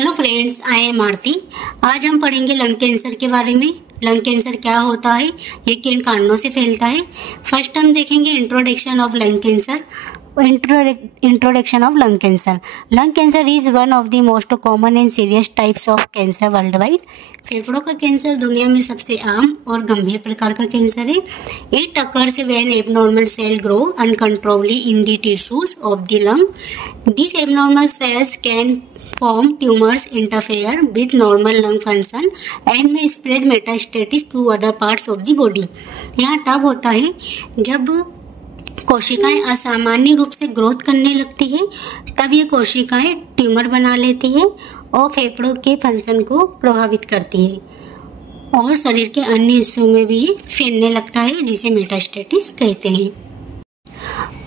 Hello friends, I am आरती। आज हम पढ़ेंगे लंग कैंसर के बारे में। लंग कैंसर क्या होता है, ये किन कारणों से फैलता है। फर्स्ट हम देखेंगे introduction of lung cancer. Introduction of lung cancer. Lung cancer is one of the most common and serious types of cancer world wide. फेफड़ों का कैंसर दुनिया में सबसे आम और गंभीर प्रकार का कैंसर है। It occurs when abnormal cell grow uncontrollably in the tissues of the lung. This abnormal cells can form tumors, interfere with normal lung function and may spread metastasis to other parts of the body। यह तब होता है जब कोशिकाएं असामान्य रूप से growth करने लगती है, तब ये कोशिकाएं ट्यूमर बना लेती है और फेफड़ों के फंक्शन को प्रभावित करती है और शरीर के अन्य हिस्सों में भी फैलने लगता है, जिसे मेटास्टेसिस कहते हैं।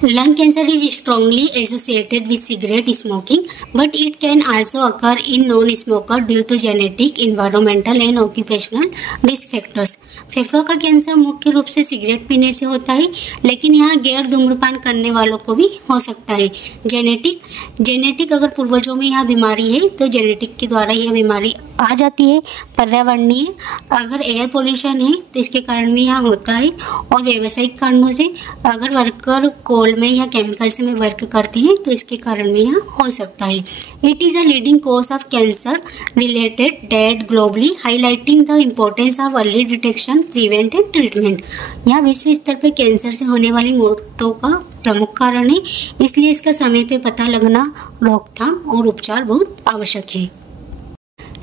Lung cancer is strongly associated with cigarette smoking, but it can also occur in non-smoker due to genetic, environmental and occupational risk factors। फेफड़ों का कैंसर मुख्य रूप से सिगरेट पीने से होता है, लेकिन यहाँ गैर धूम्रपान करने वालों को भी हो सकता है। जेनेटिक अगर पूर्वजों में यह बीमारी है तो जेनेटिक के द्वारा यह बीमारी आ जाती है। पर्यावरणीय, अगर एयर पोल्यूशन है तो इसके कारण भी यहाँ होता है, और व्यावसायिक कारणों से अगर वर्कर कोल में या केमिकल्स में वर्क करते हैं तो इसके कारण भी यहाँ हो सकता है। It is a leading cause of cancer related death globally, highlighting the importance of early detection, prevent and treatment. यहाँ विश्व स्तर पर कैंसर से होने वाली मौतों का प्रमुख कारण है, इसलिए इसका समय पे पता लगना, रोकथाम और उपचार बहुत आवश्यक है।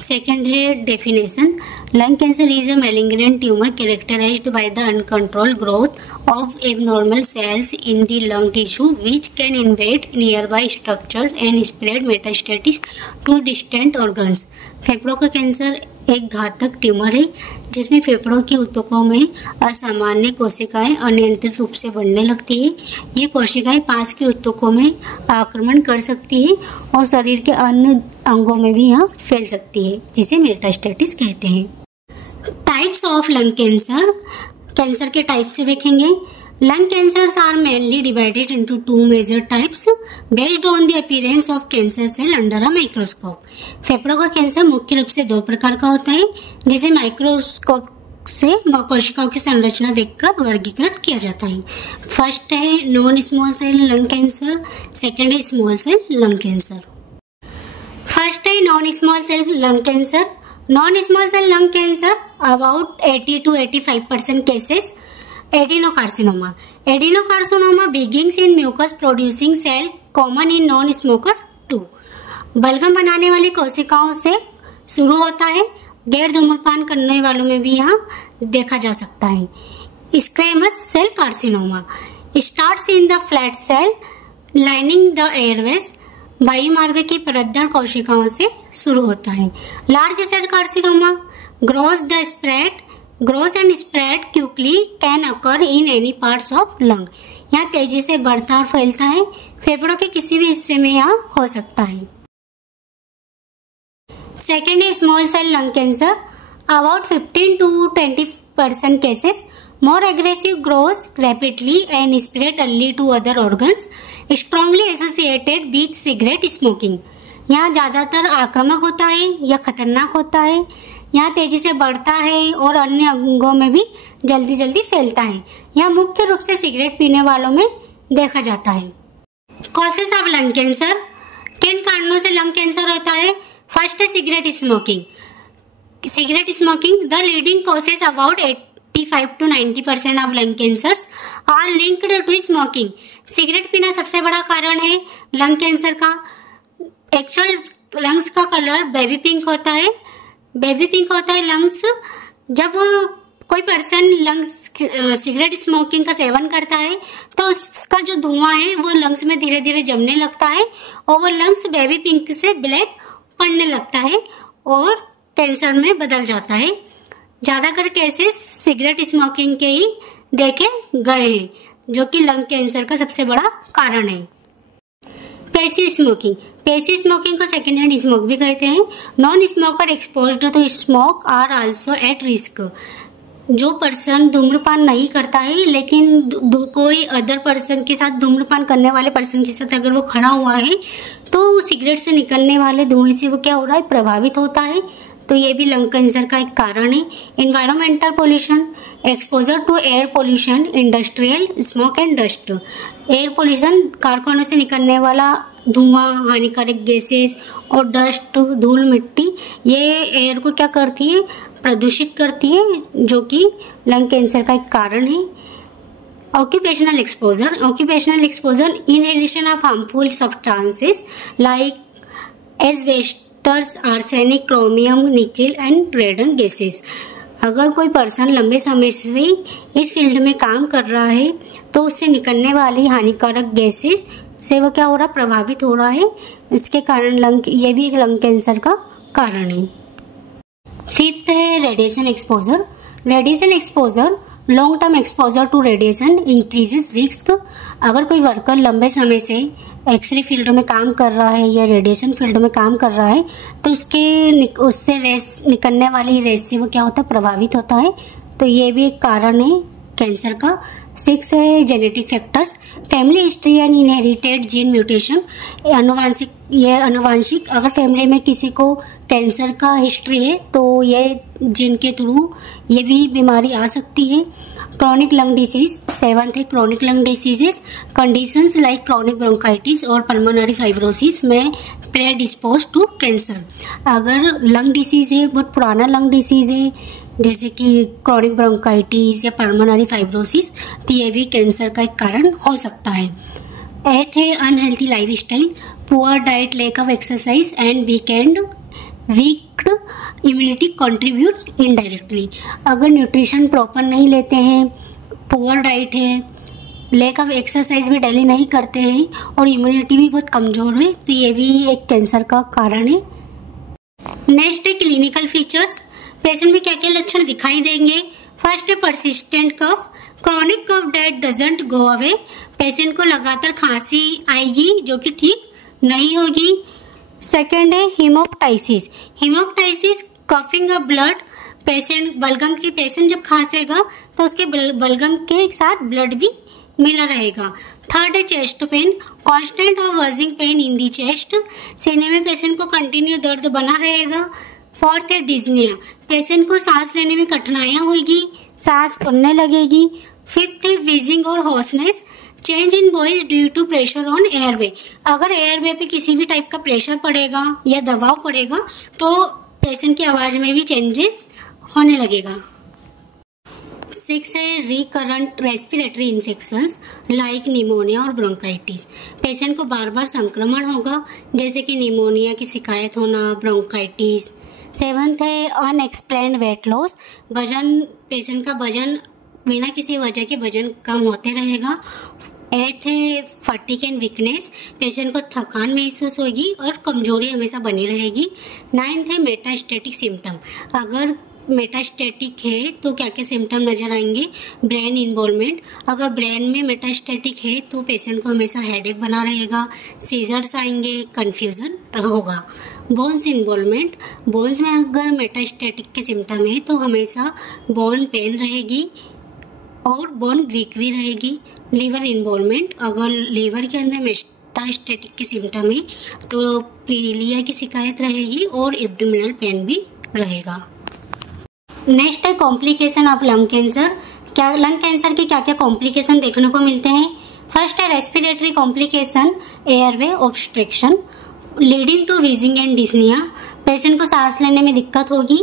सेकेंड है definition. Lung cancer is a malignant tumour characterised by the uncontrolled growth of abnormal cells in the lung tissue which can invade nearby structures and spread metastasis to distant organs. फेफड़ों का cancer एक घातक tumour है जिसमें फेफड़ों के ऊतकों में असामान्य कोशिकाएं अनियंत्रित रूप से बढ़ने लगती है। ये कोशिकाएं पास के ऊतकों में आक्रमण कर सकती है और शरीर के अन्य अंगों में भी यहाँ फैल सकती है, जिसे मेटास्टेसिस कहते हैं। Types of lung cancer. Cancer के टाइप से देखेंगे। Lung cancers are mainly divided into two major types based on the appearance of cancer cell under a microscope। फेफड़ों का कैंसर मुख्य रूप से दो प्रकार का होता है, जिसे माइक्रोस्कोप से कोशिकाओं की संरचना देखकर वर्गीकृत किया जाता है। फर्स्ट है non small cell lung cancer, second है small cell lung cancer. First है non small cell lung cancer. Non small cell lung cancer about 80 to 85% cases. Adenocarcinoma। Adenocarcinoma begins in mucus producing cell common in non-smoker too। बलगम बनाने वाली कोशिकाओं से शुरू होता है, गैर धूम्रपान करने वालों में भी यहाँ देखा जा सकता है। Squamous cell carcinoma starts in the flat cell lining the airways. वायुमार्ग की परतदार कोशिकाओं से शुरू होता है। Large cell carcinoma grows and spread quickly can occur in any parts of lung. यहाँ तेजी से बढ़ता और फैलता है, फेफड़ों के किसी भी हिस्से में यहाँ हो सकता है। सेकेंड है small cell lung cancer about 15 to 20% cases. More aggressive grows rapidly and spread early to other organs, strongly associated with cigarette smoking. यहाँ ज्यादातर आक्रामक होता है या खतरनाक होता है, यहाँ तेजी से बढ़ता है और अन्य अंगों में भी जल्दी जल्दी फैलता है। यह मुख्य रूप से सिगरेट पीने वालों में देखा जाता है। Causes of lung cancer. किन कारणों से लंग कैंसर होता है। फर्स्ट है cigarette smoking. Cigarette smoking the leading causes about 85 to 90% of lung cancers are linked to smoking. Cigarette पीना सबसे बड़ा कारण है लंग कैंसर का। एक्चुअल लंग्स का कलर बेबी पिंक होता है। लंग्स। जब कोई पर्सन सिगरेट स्मोकिंग का सेवन करता है तो उसका जो धुआं है वो लंग्स में धीरे धीरे जमने लगता है और वो लंग्स बेबी पिंक से ब्लैक पड़ने लगता है और कैंसर में बदल जाता है। ज़्यादातर केसेस सिगरेट स्मोकिंग के ही देखे गए हैं, जो कि लंग कैंसर का सबसे बड़ा कारण है। पैसिव स्मोकिंग को सेकेंड हैंड स्मोक भी कहते हैं। Non smoker exposed to smoke are also at risk. जो पर्सन धूम्रपान नहीं करता है लेकिन कोई अदर पर्सन के साथ, धूम्रपान करने वाले पर्सन के साथ अगर वो खड़ा हुआ है तो सिगरेट से निकलने वाले धुएं से वो क्या हो रहा है, प्रभावित होता है। तो ये भी लंग कैंसर का एक कारण है। Environmental pollution, exposure to air pollution, industrial smoke and dust. Air pollution, कारखानों से निकलने वाला धुआं, हानिकारक गैसेस और डस्ट, धूल मिट्टी, ये एयर को क्या करती है, प्रदूषित करती है, जो कि लंग कैंसर का एक कारण है। Occupational exposure, inhalation of harmful substances like asbestos, arsenic, chromium, nickel and रेडन gases. अगर कोई पर्सन लंबे समय से इस फील्ड में काम कर रहा है तो उससे निकलने वाली हानिकारक गैसेस से वो क्या हो रहा, प्रभावित हो रहा है। इसके कारण ये भी एक लंग कैंसर का कारण है। फिफ्थ है radiation exposure. Long term exposure to radiation increases risk. अगर कोई वर्कर लंबे समय से एक्सरे फील्ड में काम कर रहा है या रेडिएशन फील्ड में काम कर रहा है तो उससे निकलने वाली रेस से वो क्या होता है, प्रभावित होता है। तो ये भी एक कारण है कैंसर का। 6 है genetic factors, family history and inherited gene mutation. अनुवांशिक, अगर फैमिली में किसी को कैंसर का हिस्ट्री है तो ये जीन के थ्रू ये भी बीमारी आ सकती है। क्रॉनिक लंग डिसीज, 7th है chronic lung diseases, conditions like chronic bronchitis और पल्मोनरी फाइब्रोसिस में प्रेडिस्पोज टू कैंसर। अगर लंग डिसीज है, बहुत पुराना लंग डिसीज है जैसे कि क्रॉनिक ब्रोंकाइटिस या पल्मोनरी फाइब्रोसिस, तो ये भी कैंसर का एक कारण हो सकता है। 8th है unhealthy lifestyle, poor diet, lack of exercise and weakened immunity contribute indirectly. अगर न्यूट्रिशन प्रॉपर नहीं लेते हैं, पुअर डाइट है, लैक ऑफ एक्सरसाइज भी डेली नहीं करते हैं और इम्यूनिटी भी बहुत कमज़ोर है, तो ये भी एक कैंसर का कारण है। नेक्स्ट है क्लिनिकल फीचर्स। पेशेंट में क्या क्या लक्षण दिखाई देंगे। फर्स्ट है persistent cough, chronic cough that doesn't go away. Patient को लगातार खांसी आएगी जो कि ठीक नहीं होगी। सेकेंड है haemoptysis, coughing of blood. Patient जब खांसेगा तो उसके बलगम के साथ ब्लड भी मिला रहेगा। थर्ड है चेस्ट पेन, कांस्टेंट और वर्जिंग पेन इन दी चेस्ट। सीने में पेशेंट को कंटिन्यू दर्द बना रहेगा। फोर्थ है डिज्निया, पेशेंट को सांस लेने में कठिनाइयाँ होगी, सांस फूलने लगेगी। फिफ्थ है वीजिंग और hoarseness, change in voice due to pressure on airway. अगर एयरवे पे किसी भी टाइप का प्रेशर पड़ेगा या दबाव पड़ेगा तो पेशेंट की आवाज़ में भी चेंजेस होने लगेगा। 6 है recurrent respiratory infections like pneumonia और ब्रोंकाइटिस। पेशेंट को बार बार संक्रमण होगा जैसे कि निमोनिया की शिकायत होना, ब्रोंकाइटिस। 7th है अनएक्सप्लेन्ड वेट लॉस, पेशेंट का वजन बिना किसी वजह के वजन कम होते रहेगा। 8 है फटीग एंड वीकनेस, पेशेंट को थकान महसूस होगी और कमजोरी हमेशा बनी रहेगी। 9th है मेटास्टेटिक सिम्टम, अगर मेटास्टेटिक है तो क्या क्या सिम्टम नजर आएंगे। ब्रेन इन्वॉल्वमेंट, अगर ब्रेन में मेटास्टेटिक है तो पेशेंट को हमेशा हेडेक बना रहेगा, सीजर्स आएंगे, कन्फ्यूजन होगा। बोन्स इन्वॉल्वमेंट, बोन्स में अगर मेटास्टेटिक के सिम्टम है तो हमेशा बोन पेन रहेगी और बोन वीक भी रहेगी। लीवर इन्वॉल्वमेंट, अगर लीवर के अंदर मेटास्टेटिक के सिम्टम है तो पीलिया की शिकायत रहेगी और एब्डोमिनल पेन भी रहेगा। नेक्स्ट है कॉम्प्लिकेशन ऑफ लंग कैंसर। क्या लंग कैंसर के क्या क्या कॉम्प्लिकेशन देखने को मिलते हैं। फर्स्ट है respiratory complication, airway obstruction leading to wheezing and dyspnoea. Patient को सांस लेने में दिक्कत होगी,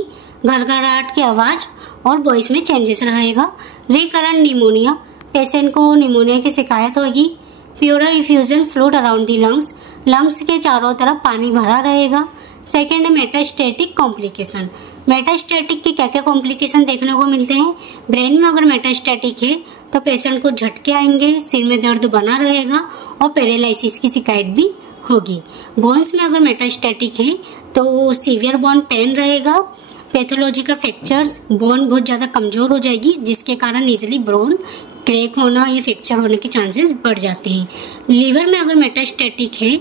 घरघराहट की आवाज़ और वॉइस में चेंजेस रहेगा। रिकरेंट निमोनिया, पेशेंट को निमोनिया की शिकायत होगी। Plural effusion fluid around the lungs, lungs के चारों तरफ पानी भरा रहेगा। सेकेंड है मेटास्टेटिक कॉम्प्लिकेशन, मेटास्टेटिक के क्या क्या कॉम्प्लिकेशन देखने को मिलते हैं। ब्रेन में अगर मेटास्टेटिक है तो पेशेंट को झटके आएंगे, सिर में दर्द बना रहेगा और पैरालिसिस की शिकायत भी होगी। बोन्स में अगर मेटास्टेटिक है तो सीवियर बोन पेन रहेगा, पैथोलॉजिकल फ्रैक्चर्स, बोन बहुत ज़्यादा कमज़ोर हो जाएगी जिसके कारण इजीली बोन क्रैक होना या फ्रैक्चर होने के चांसेस बढ़ जाते हैं। लीवर में अगर मेटास्टेटिक है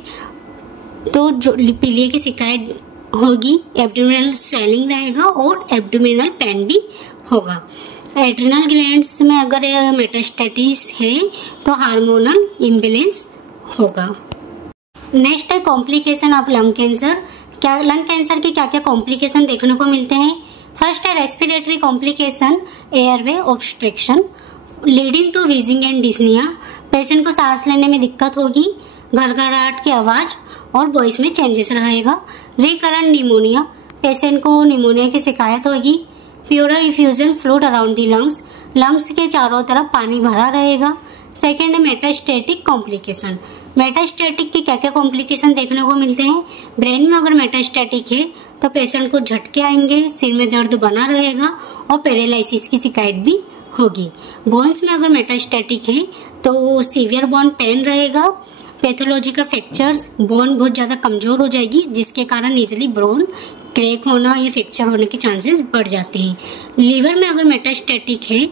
तो जो पीलिया की शिकायत होगी, एब्डोमिनल स्वेलिंग रहेगा और एब्डोमिनल पेन भी होगा। एड्रिनल ग्लैंड्स में अगर मेटास्टेटिस है तो हार्मोनल इम्बैलेंस होगा। नेक्स्ट है कॉम्प्लिकेशन ऑफ लंग कैंसर। क्या लंग कैंसर के क्या क्या कॉम्प्लिकेशन देखने को मिलते हैं? फर्स्ट है respiratory complication, airway obstruction leading to wheezing and dyspnoea. Patient को सांस लेने में दिक्कत होगी, घरघराहट की आवाज और वॉइस में चेंजेस रहेगा। रिकरेंट निमोनिया, पेशेंट को निमोनिया की शिकायत होगी। Plural effusion fluid around the lungs, lungs के चारों तरफ पानी भरा रहेगा। सेकेंड है मेटास्टेटिक कॉम्प्लिकेशन। मेटास्टेटिक के क्या क्या कॉम्प्लिकेशन देखने को मिलते हैं? ब्रेन में अगर मेटास्टेटिक है तो पेशेंट को झटके आएंगे, सिर में दर्द बना रहेगा और पैरालिसिस की शिकायत भी होगी। बोन्स में अगर मेटास्टेटिक है तो सीवियर बोन पेन रहेगा, पैथोलॉजिकल फ्रैक्चर्स, बोन बहुत ज़्यादा कमज़ोर हो जाएगी जिसके कारण इजिली बोन क्रैक होना या फ्रैक्चर होने के चांसेस बढ़ जाते हैं। लीवर में अगर मेटास्टेटिक है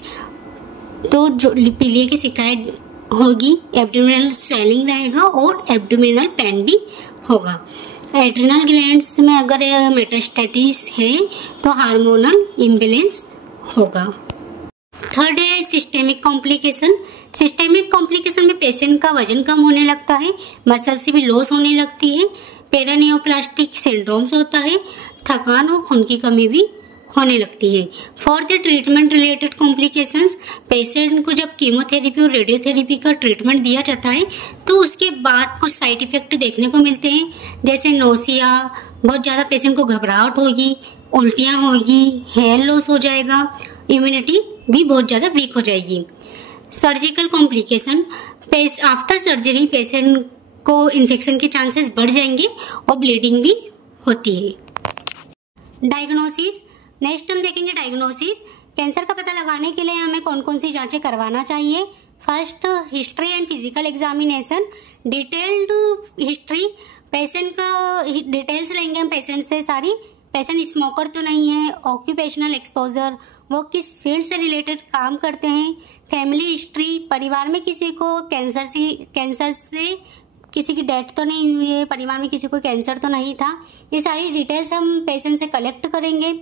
तो जो पीलिया की शिकायत होगी, एब्डोमिनल स्वेलिंग रहेगा और एब्डोमिनल पेन भी होगा। एड्रिनल ग्लैंड्स में अगर मेटास्टेटिस है तो हार्मोनल इम्बैलेंस होगा। थर्ड है सिस्टेमिक कॉम्प्लिकेशन। सिस्टेमिक कॉम्प्लिकेशन में पेशेंट का वजन कम होने लगता है, मसल से भी लॉस होने लगती है, पेरानियोप्लास्टिक सिंड्रोम्स होता है, थकान और खून की कमी भी होने लगती है। फोर्थ है ट्रीटमेंट रिलेटेड कॉम्प्लिकेशंस। पेशेंट को जब कीमोथेरेपी और रेडियोथेरेपी का ट्रीटमेंट दिया जाता है तो उसके बाद कुछ साइड इफेक्ट देखने को मिलते हैं, जैसे नोसिया, बहुत ज़्यादा पेशेंट को घबराहट होगी, उल्टियाँ होगी, हेयर लॉस हो जाएगा, इम्यूनिटी भी बहुत ज़्यादा वीक हो जाएगी। Surgical complication, after surgery patient को इन्फेक्शन के चांसेस बढ़ जाएंगे और ब्लीडिंग भी होती है। डायग्नोसिस, नेक्स्ट हम देखेंगे डायग्नोसिस। कैंसर का पता लगाने के लिए हमें कौन कौन सी जांचें करवाना चाहिए? First, history and physical examination. Detailed history, patient का डिटेल्स लेंगे हम पेशेंट से सारी। पेशेंट स्मोकर तो नहीं है, ऑक्यूपेशनल एक्सपोजर, वो किस फील्ड से रिलेटेड काम करते हैं, फैमिली हिस्ट्री, परिवार में किसी को कैंसर से किसी की डेथ तो नहीं हुई है, परिवार में किसी को कैंसर तो नहीं था, ये सारी डिटेल्स हम पेशेंट से कलेक्ट करेंगे।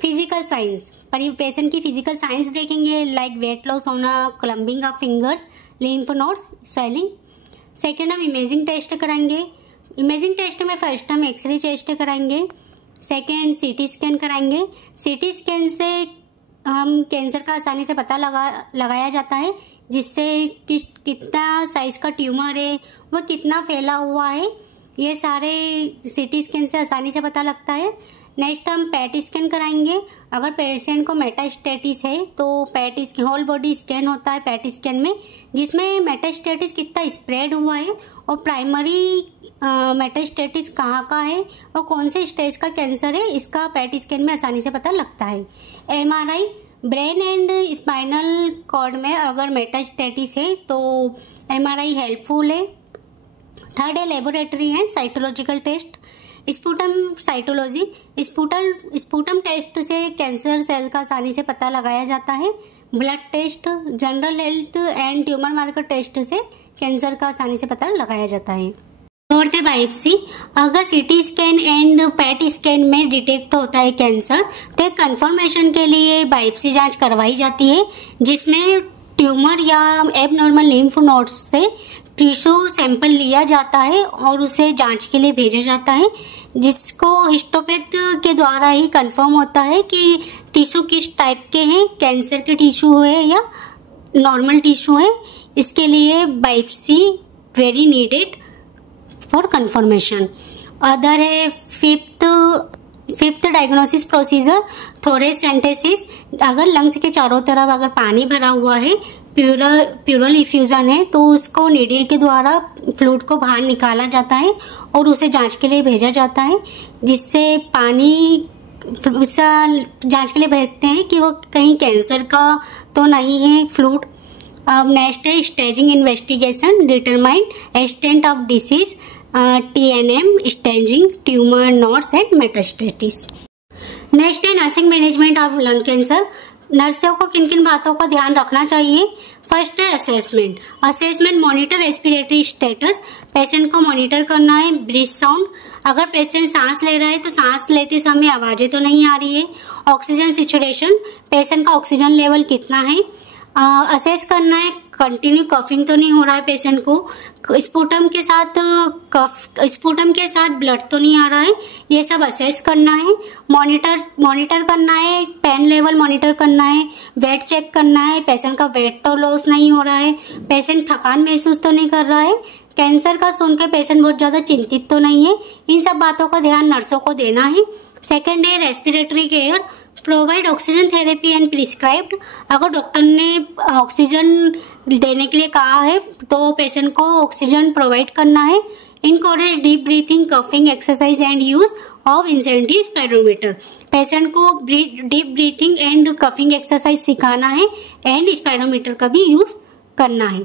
फिजिकल साइंस, पेशेंट की फिजिकल साइंस देखेंगे, लाइक वेट लॉस होना, clubbing of fingers, lymph nodes, swelling. Second हम इमेजिंग टेस्ट कराएंगे। इमेजिंग टेस्ट में फर्स्ट हम एक्सरे टेस्ट कराएंगे, सेकेंड सीटी स्कैन कराएंगे। सीटी स्कैन से हम कैंसर का आसानी से पता लगाया जाता है, जिससे कितना साइज का ट्यूमर है, वह कितना फैला हुआ है, ये सारे सीटी स्कैन से आसानी से पता लगता है। नेक्स्ट हम पैट स्कैन कराएंगे। अगर पेशेंट को मेटास्टेटिस है तो PET scan, whole body scan होता है पैट स्कैन में, जिसमें मेटास्टेटिस कितना स्प्रेड हुआ है और प्राइमरी मेटास्टेटिस कहाँ का है और कौन से स्टेज का कैंसर है, इसका पैट स्कैन में आसानी से पता लगता है। MRI, brain and spinal cord में अगर मेटास्टेटिस है तो MRI हेल्पफुल है। थर्ड है laboratory and cytological test. Sputum cytology, sputum test से कैंसर सेल का आसानी से पता लगाया जाता है। Blood test, general health and tumour marker test से कैंसर का आसानी से पता लगाया जाता है। फोर्थ है बायोप्सी। अगर CT scan and PET scan में डिटेक्ट होता है कैंसर तो कंफर्मेशन के लिए बायोप्सी जांच करवाई जाती है, जिसमें ट्यूमर या एबनॉर्मल लिम्फ नोड्स से टिश्यू सैंपल लिया जाता है और उसे जांच के लिए भेजा जाता है, जिसको हिस्टोपैथ के द्वारा ही कंफर्म होता है कि टिश्यू किस टाइप के हैं, कैंसर के टिश्यू है या नॉर्मल टिश्यू है। इसके लिए biopsy very needed for confirmation. Other है फिफ्थ डायग्नोसिस प्रोसीजर, थोरेसेंटेसिस। अगर लंग्स के चारों तरफ अगर पानी भरा हुआ है, प्यूरल इफ्यूजन है, तो उसको नीडल के द्वारा फ्लूइड को बाहर निकाला जाता है और उसे जांच के लिए भेजा जाता है, जिससे पानी जांच के लिए भेजते हैं कि वो कहीं कैंसर का तो नहीं है फ्लूइड। नेक्स्ट है staging investigation, determine extent of disease, TNM, staging, tumour, nodes and metastasis. Next है nursing management of lung cancer. नर्सों को किन किन बातों का ध्यान रखना चाहिए। फर्स्ट है assessment. Assessment monitor respiratory status, patient को मॉनिटर करना है। ब्रीथ साउंड, अगर पेशेंट सांस ले रहा है तो सांस लेते समय आवाजें तो नहीं आ रही है। ऑक्सीजन सिचुएशन, पेशेंट का ऑक्सीजन लेवल कितना है। असेस करना है कंटिन्यू कफिंग तो नहीं हो रहा है पेशेंट को, स्पूटम के साथ ब्लड तो नहीं आ रहा है, ये सब असेस करना है। मॉनिटर करना है, पेन लेवल मॉनिटर करना है, वेट चेक करना है, पेशेंट का वेट तो लॉस नहीं हो रहा है, पेशेंट थकान महसूस तो नहीं कर रहा है, कैंसर का सुनकर पेशेंट बहुत ज़्यादा चिंतित तो नहीं है। इन सब बातों का ध्यान नर्सों को देना है। सेकेंड है respiratory care. Provide oxygen therapy and prescribed, अगर डॉक्टर ने ऑक्सीजन देने के लिए कहा है तो पेशेंट को ऑक्सीजन प्रोवाइड करना है। Encourage deep breathing, coughing exercise and use of incentive spirometer, patient को deep breathing and coughing exercise सिखाना है एंड स्पायरोमीटर का भी यूज करना है।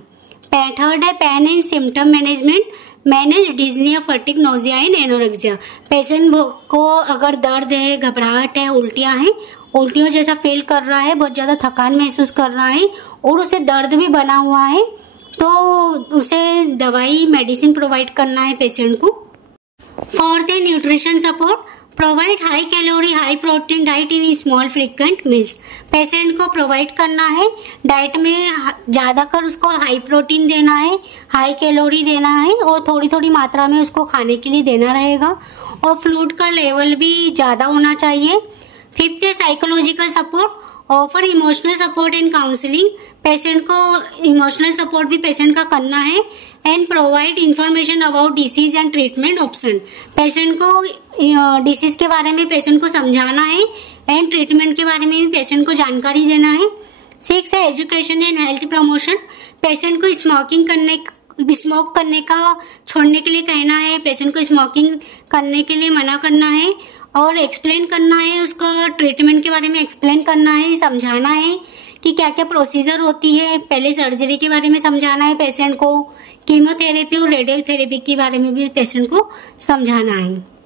थर्ड है pain and symptom management, manage dyspnoea, fatigue, nausea and anorexia, patient को अगर दर्द है, घबराहट है, उल्टियां हैं, उल्टियों जैसा फील कर रहा है, बहुत ज़्यादा थकान महसूस कर रहा है और उसे दर्द भी बना हुआ है तो उसे दवाई मेडिसिन प्रोवाइड करना है पेशेंट को। फोर्थ है nutrition support. Provide high calorie high protein diet in small frequent meals, patient को प्रोवाइड करना है डाइट में ज़्यादातर उसको हाई प्रोटीन देना है, हाई कैलोरी देना है और थोड़ी थोड़ी मात्रा में उसको खाने के लिए देना रहेगा और फ्लूइड का लेवल भी ज़्यादा होना चाहिए। फिफ्थ है psychological support. Offer emotional support and counselling, patient को इमोशनल सपोर्ट भी पेशेंट का करना है। And provide information about disease and treatment option, patient को डिसीज के बारे में पेशेंट को समझाना है एंड ट्रीटमेंट के बारे में भी पेशेंट को जानकारी देना है। सिक्स है education and health promotion, patient को स्मोक करने का छोड़ने के लिए कहना है, पेशेंट को स्मोकिंग करने के लिए मना करना है और एक्सप्लेन करना है, उसका ट्रीटमेंट के बारे में एक्सप्लेन करना है, समझाना है कि क्या क्या प्रोसीजर होती है, पहले सर्जरी के बारे में समझाना है पेशेंट को, कीमोथेरेपी और रेडियोथेरेपी के बारे में भी पेशेंट को समझाना है।